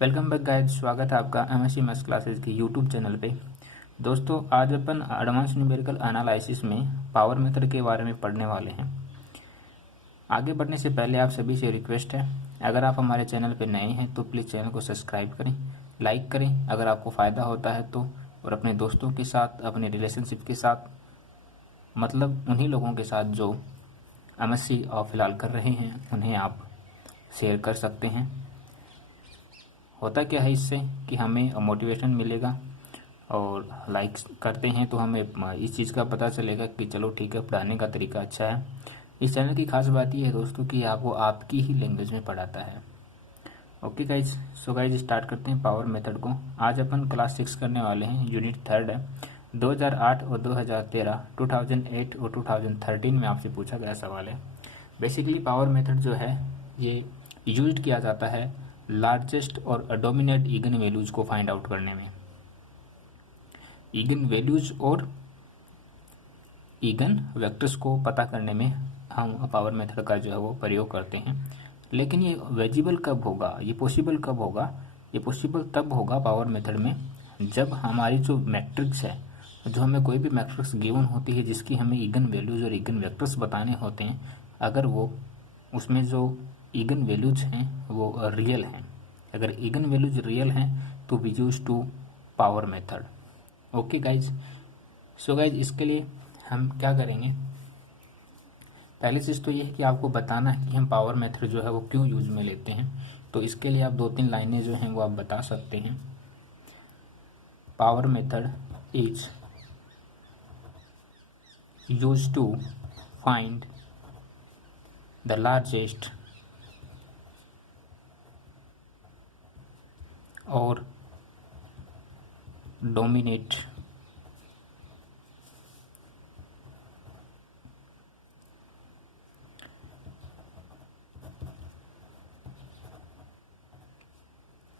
Welcome back guys, स्वागत है आपका एमएससी मैथ्स क्लासेस के यूट्यूब चैनल पे। दोस्तों, आज अपन एडवांस न्यूमेरिकल एनालिसिस में पावर मेथड के बारे में पढ़ने वाले हैं। आगे बढ़ने से पहले आप सभी से रिक्वेस्ट है, अगर आप हमारे चैनल पे नए हैं तो प्लीज़ चैनल को सब्सक्राइब करें, लाइक करें अगर आपको फ़ायदा होता है तो, और अपने दोस्तों के साथ, अपने रिलेशनशिप के साथ, मतलब उन्हीं लोगों के साथ जो एमएससी फ़िलहाल कर रहे हैं उन्हें आप शेयर कर सकते हैं। होता क्या है इससे कि हमें मोटिवेशन मिलेगा, और लाइक करते हैं तो हमें इस चीज़ का पता चलेगा कि चलो ठीक है, पढ़ाने का तरीका अच्छा है। इस चैनल की खास बात यह है दोस्तों कि आपको आपकी ही लैंग्वेज में पढ़ाता है। Okay guys, so guys start करते हैं पावर मेथड को। आज अपन क्लास 6 करने वाले हैं, यूनिट 3 है। 2008 और 2013, 2008 और 2013 में आपसे पूछा गया सवाल है। बेसिकली पावर मेथड जो है ये यूज किया जाता है लार्जेस्ट और डोमिनेट ईगन वैल्यूज को फाइंड आउट करने में। ईगन वैल्यूज और ईगन वेक्टर्स को पता करने में हम पावर मेथड का जो है वो प्रयोग करते हैं। लेकिन ये वेजिबल कब होगा, ये पॉसिबल कब होगा? ये पॉसिबल तब होगा पावर मेथड में जब हमारी जो मैट्रिक्स है, जो हमें कोई भी मैट्रिक्स गिवन होती है जिसकी हमें ईगन वैल्यूज और ईगन वेक्टर्स बताने होते हैं, अगर वो उसमें जो ईगन वैल्यूज हैं वो रियल हैं। अगर ईगन वैल्यूज रियल हैं तो we use to power method. Okay guys, so guys इसके लिए हम क्या करेंगे? पहली चीज़ तो ये है कि आपको बताना है कि हम पावर मेथड जो है वो क्यों यूज में लेते हैं। तो इसके लिए आप 2-3 लाइनें जो हैं वो आप बता सकते हैं। Power method is use to find the largest और dominate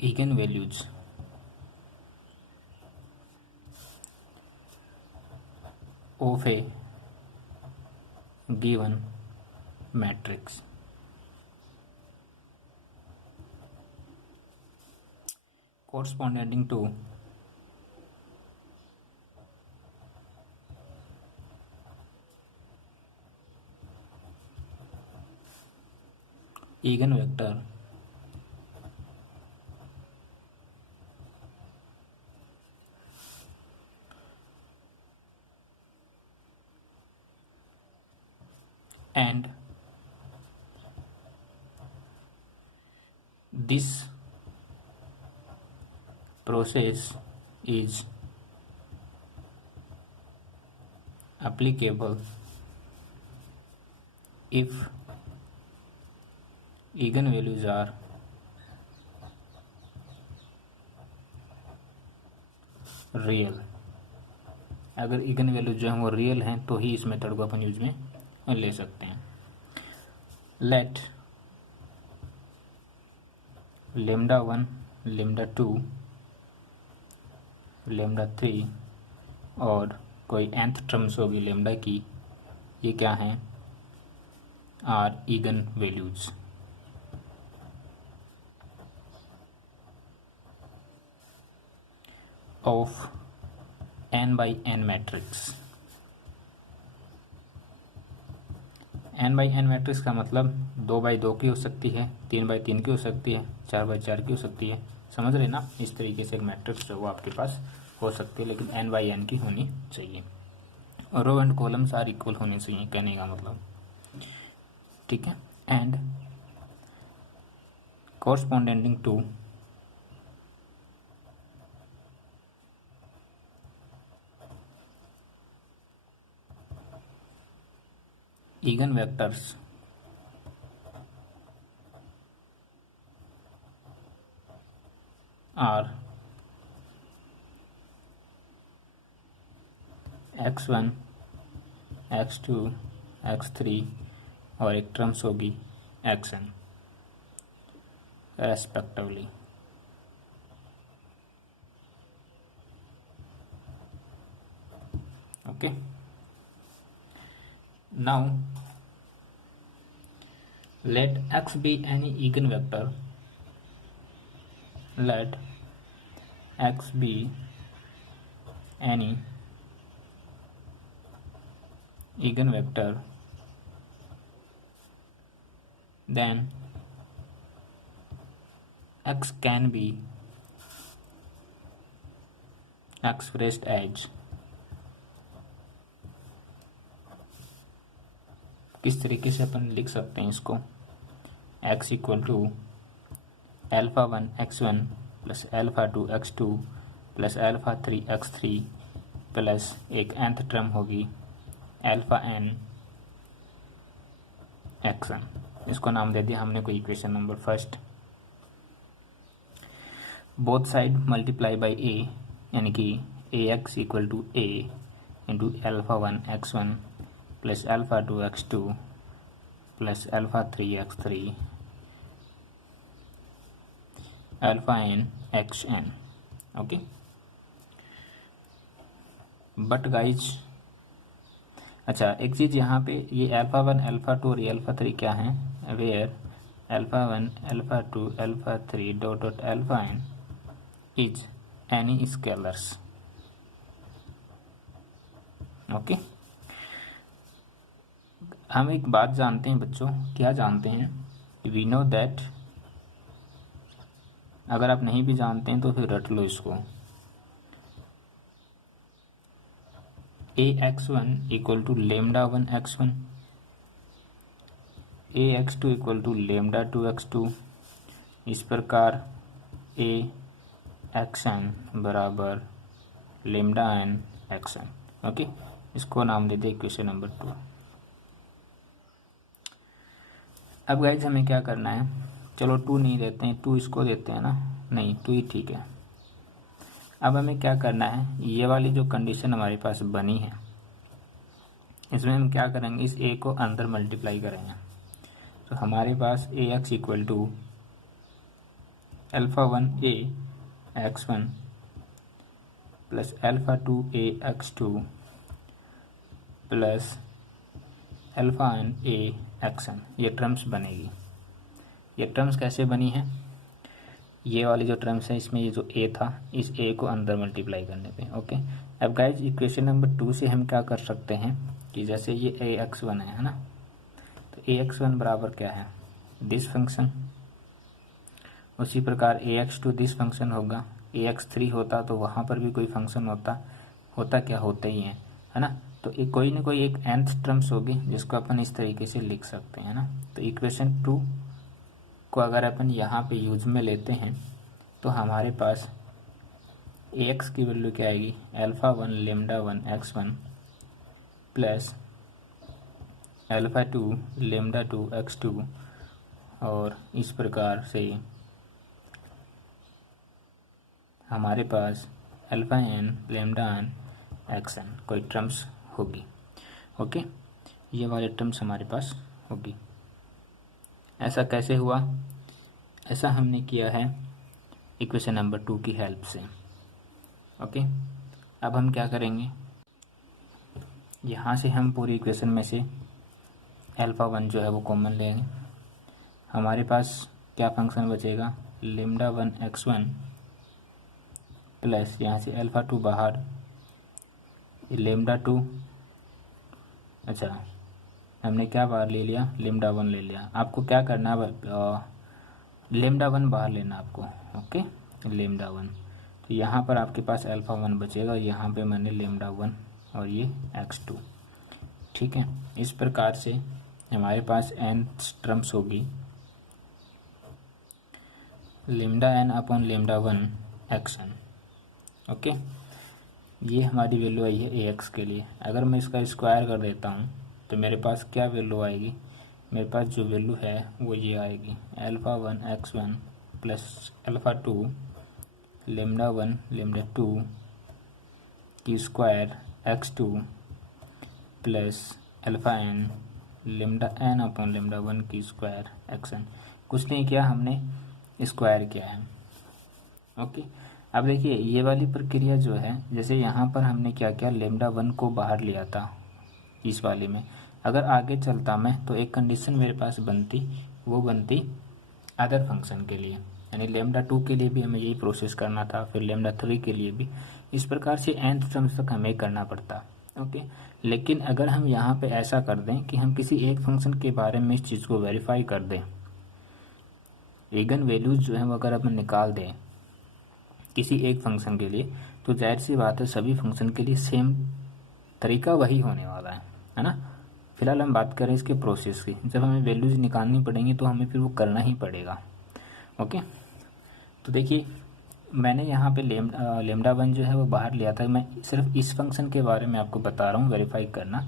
eigenvalues of a given matrix corresponding to eigenvector and this process is applicable if eigenvalues are real. अगर इगन वैल्यू जो है वो रियल हैं तो ही इस मेथड को अपन use में ले सकते हैं। लेट लेमडा 1, लेमडा 2, लेमडा 3 और कोई nth टर्म्स होगी लेमडा की, ये क्या हैं? Are eigen values of n by n matrix. n by n matrix का मतलब 2x2 की हो सकती है, 3x3 की हो सकती है, 4x4 की हो सकती है। समझ रहे ना? इस तरीके से एक मैट्रिक्स जो वो आपके पास हो सकती है, लेकिन n by n की होनी चाहिए और row and columns are equal होने चाहिए, कहने का मतलब। ठीक है। And corresponding to eigenvectors are x1, x2, x3 और एक टर्म्स होगी xn respectively. Okay, now let x be any eigenvector let x be any eigenvector, then x can be expressed as, किस तरीके से अपन लिख सकते हैं इसको, x equal to alpha 1 x1 plus alpha 2 x2 plus alpha 3 x3 plus एक nth term होगी alpha n x1। इसको नाम दे दिया हमने कोई equation number first. Both side multiply by a, यानी कि ax equal to a into alpha 1 x1 plus alpha 2 x2 plus alpha 3 x3 alpha n xn। Okay, but guys अच्छा एक चीज़ यहाँ पे, ये अल्फा 1 अल्फा 2 और ये अल्फा 3 क्या है, where alpha 1 alpha 2 alpha 3 dot dot alpha n is any scalars. Okay, हम एक बात जानते हैं बच्चों, क्या जानते हैं, वी नो दैट, अगर आप नहीं भी जानते हैं तो फिर रट लो इसको, ax1 equal to lambda 1 x1, ax2 equal to lambda 2 x2, इस प्रकार axn बराबर लेमडा n xn। ओके, इसको नाम दे दे इक्वेशन नंबर 2। अब गाइज हमें क्या करना है, चलो 2 नहीं देते हैं, 2 इसको देते हैं ना, नहीं 2 ही ठीक है। अब हमें क्या करना है, ये वाली जो कंडीशन हमारे पास बनी है इसमें हम क्या करेंगे, इस a को अंदर मल्टीप्लाई करेंगे, तो हमारे पास ax equal to alpha 1 a x1 plus alpha 2 a x2 plus alpha n a xn, ये टर्म्स बनेगी। ये टर्म्स कैसे बनी है, ये वाली जो टर्म्स है इसमें ये जो a था, इस a को अंदर मल्टीप्लाई करने पे। ओके, अब गाइज इक्वेशन नंबर 2 से हम क्या कर सकते हैं कि जैसे ये ax1 है ना, तो ax1 बराबर क्या है, दिस फंक्शन, उसी प्रकार ax2 दिस फंक्शन होगा, ax3 होता तो वहाँ पर भी कोई फंक्शन होता क्या, होते ही है ना, तो एक कोई ना कोई एक nth टर्म्स होगी जिसको अपन इस तरीके से लिख सकते हैं ना। तो इक्वेशन 2 को अगर अपन यहाँ पे यूज में लेते हैं तो हमारे पास ax की वैल्यू क्या आएगी, alpha 1 lambda 1 x1 plus alpha 2 lambda 2 x2, और इस प्रकार से हमारे पास alpha n lambda n xn कोई टर्म्स होगी। ओके, ये वाले टर्म्स हमारे पास होगी। ऐसा कैसे हुआ, ऐसा हमने किया है इक्वेशन नंबर 2 की हेल्प से। ओके, अब हम क्या करेंगे, यहाँ से हम पूरी इक्वेशन में से अल्फा 1 जो है वो कॉमन लेंगे, हमारे पास क्या फंक्शन बचेगा, लेमडा 1 x1 प्लस यहाँ से अल्फा 2 बाहर, लेमडा 2, अच्छा हमने क्या बाहर ले लिया, लेमडा 1 ले लिया। आपको क्या करना है, लेमडा 1 बाहर लेना आपको। ओके, लेमडा 1, तो यहाँ पर आपके पास अल्फा 1 बचेगा, यहाँ पे मैंने लेमडा 1 और ये x2, ठीक है। इस प्रकार से हमारे पास n टर्म्स होगी, lambda n upon lambda 1 xn। Okay, ये हमारी वैल्यू आई है ax के लिए। अगर मैं इसका स्क्वायर कर देता हूँ तो मेरे पास क्या वैल्यू आएगी, मेरे पास जो वैल्यू है वो ये आएगी, alpha 1 x1 plus alpha 2 lambda 1 lambda 2 की square x2 plus alpha n lambda n upon lambda 1 की स्क्वायर xn। कुछ नहीं किया, हमने स्क्वायर किया है। ओके, अब देखिए ये वाली प्रक्रिया जो है, जैसे यहाँ पर हमने क्या किया, लेमडा 1 को बाहर लिया था इस वाले में, अगर आगे चलता मैं तो एक कंडीशन मेरे पास बनती, वो बनती अदर फंक्शन के लिए, यानी लेमडा 2 के लिए भी हमें यही प्रोसेस करना था, फिर लेमडा 3 के लिए भी। इस प्रकार से nth टर्म्स तक हमें करना पड़ता। ओके, लेकिन अगर हम यहाँ पे ऐसा कर दें कि हम किसी एक फंक्शन के बारे में इस चीज़ को वेरीफाई कर दें, इगन वैल्यूज जो है वो अगर अपन निकाल दें किसी एक फंक्शन के लिए, तो जाहिर सी बात है सभी फंक्शन के लिए सेम तरीका वही होने वाला है ना। फिलहाल हम बात करें इसके प्रोसेस की। जब हमें वैल्यूज निकालनी पड़ेंगी तो हमें फिर वो करना ही पड़ेगा। ओके, तो देखिए मैंने यहाँ पे लेमडा 1 जो है वो बाहर लिया था। मैं सिर्फ इस फंक्शन के बारे में आपको बता रहा हूँ वेरीफाई करना।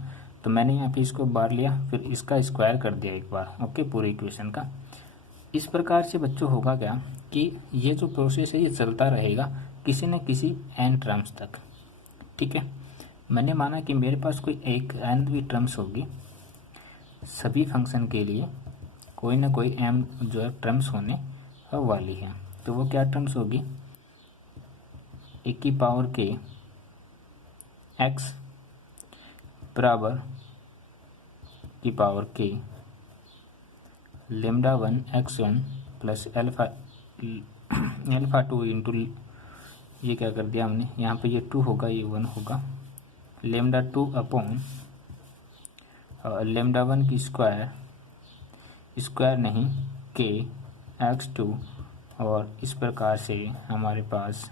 तो मैंने यहाँ पे इसको बाहर लिया, फिर इसका स्क्वायर कर दिया एक बार। ओके, पूरी इक्वेशन का। इस प्रकार से बच्चों होगा क्या कि ये जो प्रोसेस है ये चलता रहेगा किसी न किसी n टर्म्स तक। ठीक है, मैंने माना कि मेरे पास कोई एक n भी टर्म्स होगी, सभी फंक्शन के लिए कोई ना कोई m जो है टर्म्स होने वाली है। तो वो क्या टर्म्स होगी, e की पावर k x बराबर की power k lambda 1 x1 plus alpha 2 into, ये क्या कर दिया हमने, यहाँ पे ये 2 होगा, ये 1 होगा, लेमडा 2 अपॉन लेमडा 1 की स्क्वायर, स्क्वायर नहीं k x2, और इस प्रकार से हमारे पास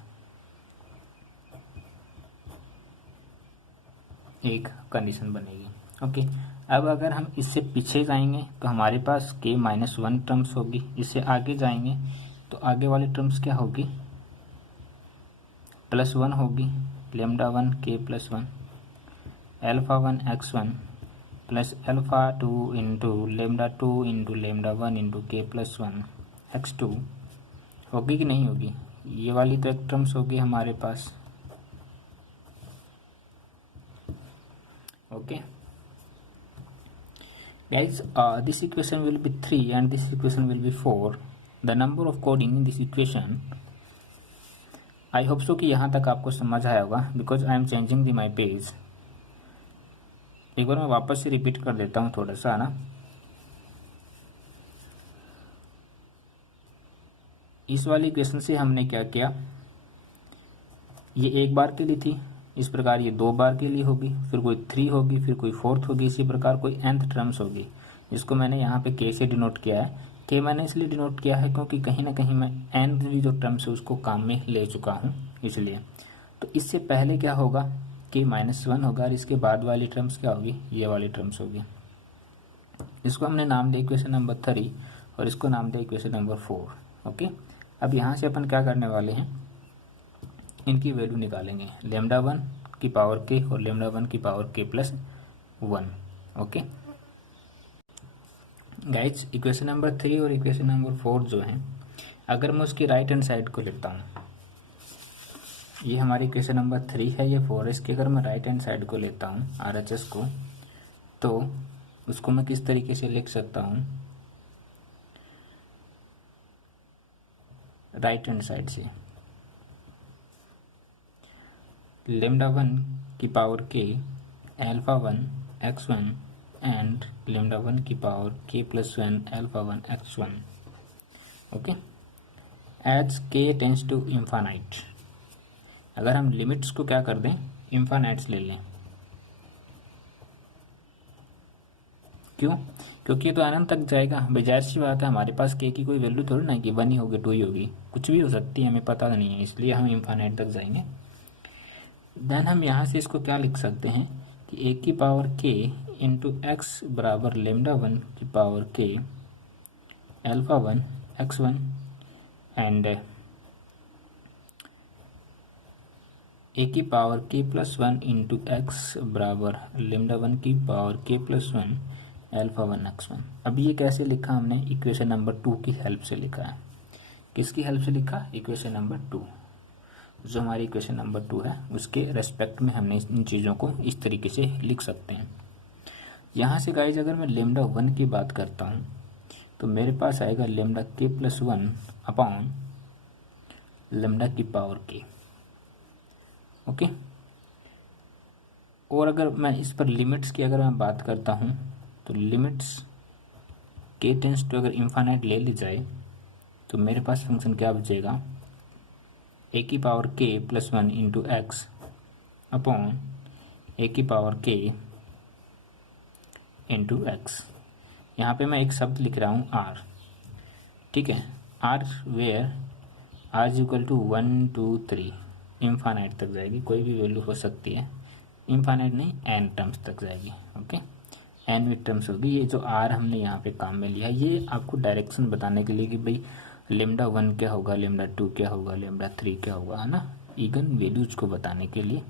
एक कंडीशन बनेगी। ओके, अब अगर हम इससे पीछे जाएंगे तो हमारे पास k-1 टर्म्स होगी। इससे आगे जाएंगे तो आगे वाली टर्म्स क्या होगी, +1 होगी, lambda 1 k + 1, alpha 1 x1 plus alpha 2 into lambda 2 into lambda 1 into k + 1 x2 होगी कि नहीं होगी। ये वाली तो एक टर्म्स होगी हमारे पास। Okay guys, this equation will be 3 and this equation will be 4. The number of coding in this equation, I hope so कि यहाँ तक आपको समझ आया होगा, because I am changing the my page. एक बार मैं वापस से रिपीट कर देता हूँ थोड़ा सा ना। इस वाली इक्वेशन से हमने क्या किया, ये एक बार के लिए थी, इस प्रकार ये 2 बार के लिए होगी, फिर कोई 3 होगी, फिर कोई 4th होगी, इसी प्रकार कोई nth टर्म्स होगी, जिसको मैंने यहाँ पे k से डिनोट किया है। k मैंने इसलिए डिनोट किया है क्योंकि कहीं ना कहीं मैं n जो टर्म्स है उसको काम में ले चुका हूँ, इसलिए। तो इससे पहले क्या होगा, k-1 होगा, और इसके बाद वाली टर्म्स क्या होगी, ये वाली टर्म्स होगी। इसको हमने नाम दिया इक्वेशन नंबर 3 और इसको नाम दिया इक्वेशन नंबर 4। ओके, अब यहाँ से अपन क्या करने वाले हैं, इनकी वैल्यू निकालेंगे, लेमडा 1 की पावर k और लेमडा 1 की power k + 1। Okay guys, equation number 3 और इक्वेशन नंबर 4 जो है, अगर मैं उसकी राइट हैंड साइड को लेता हूँ, ये हमारी इक्वेशन नंबर 3 है, ये 4 है, इसकी अगर मैं राइट हैंड साइड को लेता हूँ RHS को, तो उसको मैं किस तरीके से लिख सकता हूँ, राइट हैंड साइड से लेमडा 1 की power k alpha 1 x1 and lambda 1 की power k + 1 alpha 1 x1। Okay, as k tends to infinite, अगर हम लिमिट्स को क्या कर दें, इन्फानाइट्स ले लें। क्यों, क्योंकि ये तो अनंत तक जाएगा। बेजार सी बात है, हमारे पास k की कोई वैल्यू थोड़ी ना कि 1 ही होगी, 2 ही होगी, कुछ भी हो सकती है, हमें पता नहीं है, इसलिए हम इन्फानाइट तक जाएंगे। देन हम यहाँ से इसको क्या लिख सकते हैं कि a की पावर k इंटू एक्स बराबर लेमडा 1 की power k alpha 1 x1 and a की पावर k + 1 इंटू एक्स बराबर लेमडा 1 की पावर k + 1 एल्फा 1 x1। अब ये कैसे लिखा हमने, इक्वेशन नंबर 2 की हेल्प से लिखा है। किसकी हेल्प से लिखा, इक्वेशन नंबर 2, जो हमारी इक्वेशन नंबर 2 है उसके रेस्पेक्ट में हमने इन चीज़ों को इस तरीके से लिख सकते हैं। यहाँ से गाइज अगर मैं लेमडा 1 की बात करता हूँ तो मेरे पास आएगा लेमडा k + 1 अपॉन लेमडा की पावर k। ओके, और अगर मैं इस पर लिमिट्स की अगर मैं बात करता हूँ तो लिमिट्स k टेंड्स टू अगर इन्फानाइट ले ली जाए तो मेरे पास फंक्शन क्या बचेगा, ए की power k plus 1 into X upon A की पावर k इंटू एक्स। यहाँ पे मैं एक शब्द लिख रहा हूँ आर, ठीक है, R where R is equal to 1 2 3 infinite तक जाएगी, कोई भी वैल्यू हो सकती है, इनफाइनाइट नहीं एन टर्म्स तक जाएगी, ओके, एन विथ टर्म्स होगी। ये जो आर हमने यहाँ पे काम में लिया है ये आपको डायरेक्शन बताने के लिए कि भाई लेमडा 1 क्या होगा, लेमडा 2 क्या होगा, लेमडा 3 क्या होगा, है ना, इगन वैल्यूज को बताने के लिए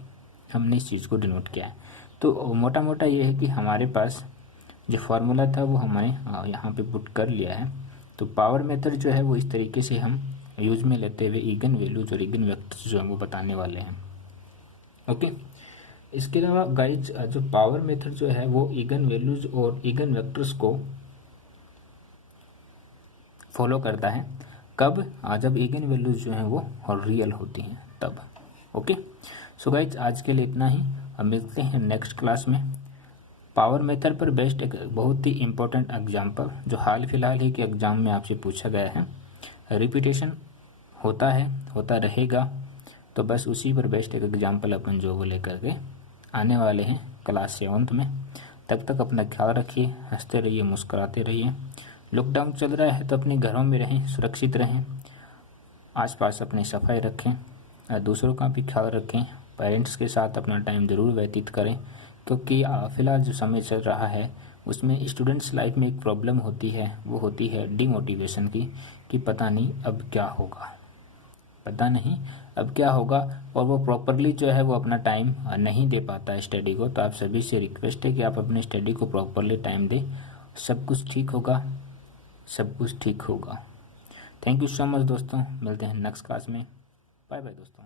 हमने इस चीज़ को डिनोट किया है। तो मोटा मोटा ये है कि हमारे पास जो फार्मूला था वो हमने यहाँ पे पुट कर लिया है। तो पावर मेथड जो है वो इस तरीके से हम यूज में लेते हुए इगन वैल्यूज और इगन वेक्टर्स जो है वो बताने वाले हैं, ओके। इसके अलावा गाइज जो पावर मेथड जो है वो इगन वैल्यूज और इगन वेक्टर्स को फॉलो करता है, कब, जब इगन वैल्यूज जो हैं वो रियल होती हैं तब, ओके। सो गाइज आज के लिए इतना ही, अब मिलते हैं नेक्स्ट क्लास में। पावर मेथड पर बेस्ड एक बहुत ही इम्पोर्टेंट एग्जाम्पल जो हाल फिलहाल ही के एग्जाम में आपसे पूछा गया है, रिपीटेशन होता है, होता रहेगा, तो बस उसी पर बेस्ड एक एग्जाम्पल अपन जो वो लेकर के आने वाले हैं क्लास 7 में। तब तक अपना ख्याल रखिए, हंसते रहिए, मुस्कुराते रहिए। लॉकडाउन चल रहा है तो अपने घरों में रहें, सुरक्षित रहें, आसपास अपनी सफाई रखें, दूसरों का भी ख्याल रखें, पेरेंट्स के साथ अपना टाइम ज़रूर व्यतीत करें, क्योंकि फ़िलहाल जो समय चल रहा है उसमें स्टूडेंट्स लाइफ में एक प्रॉब्लम होती है, वो होती है डिमोटिवेशन की, कि पता नहीं अब क्या होगा, पता नहीं अब क्या होगा, और वो प्रॉपरली जो है वो अपना टाइम नहीं दे पाता है स्टडी को। तो आप सभी से रिक्वेस्ट है कि आप अपने स्टडी को प्रॉपरली टाइम दें, सब कुछ ठीक होगा, सब कुछ ठीक होगा। थैंक यू सो मच दोस्तों, मिलते हैं नेक्स्ट क्लास में, बाय बाय दोस्तों।